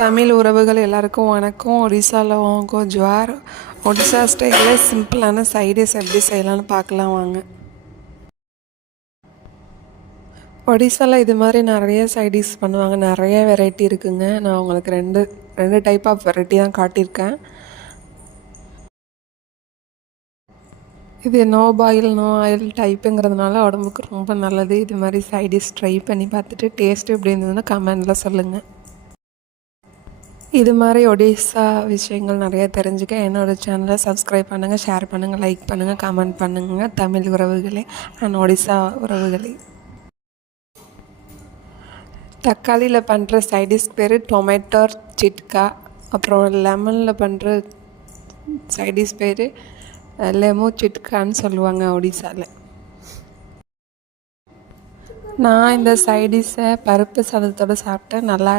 தமிழ் உறவுகள் எல்லாருக்கும் வணக்கம். ஒடிசாவில் வாங்கும் ஜுவார். ஒடிசா ஸ்டைலில் சிம்பிளான சைடிஸ் எப்படி செய்யலாம்னு பார்க்கலாம் வாங்க. ஒடிசாவில் இது மாதிரி நிறைய சைடிஸ் பண்ணுவாங்க. நிறைய வெரைட்டி இருக்குங்க. நான் உங்களுக்கு ரெண்டு ரெண்டு டைப் ஆஃப் வெரைட்டி தான் காட்டியிருக்கேன். இது நோ பாயில் நோ ஆயில் டைப்புங்கிறதுனால உடம்புக்கு ரொம்ப நல்லது. இது மாதிரி சைடிஸ் ட்ரை பண்ணி பார்த்துட்டு டேஸ்ட் எப்படி இருந்ததுன்னு கமெண்டில் சொல்லுங்கள் இது மாதிரி ஒடிசா விஷயங்கள் நிறைய தெரிஞ்சுக்க. என்னோடய சேனலை சப்ஸ்கிரைப் பண்ணுங்கள் ஷேர் பண்ணுங்கள் லைக் பண்ணுங்கள் கமெண்ட் பண்ணுங்கள் தமிழ் உறவுகளே அண்ட் ஒடிசா உறவுகளே. தக்காளியில் பண்ணுற சைடிஷ் பேர் டொமேட்டோ சிட்கா அப்புறம் லெமனில் பண்ணுற சைடிஷ் பேர் லெமோ சிட்கான்னு சொல்லுவாங்க ஒடிசாவில் நான் இந்த சைடிஷை பருப்பு சாதத்தோடு சாப்பிட்டேன் நல்லா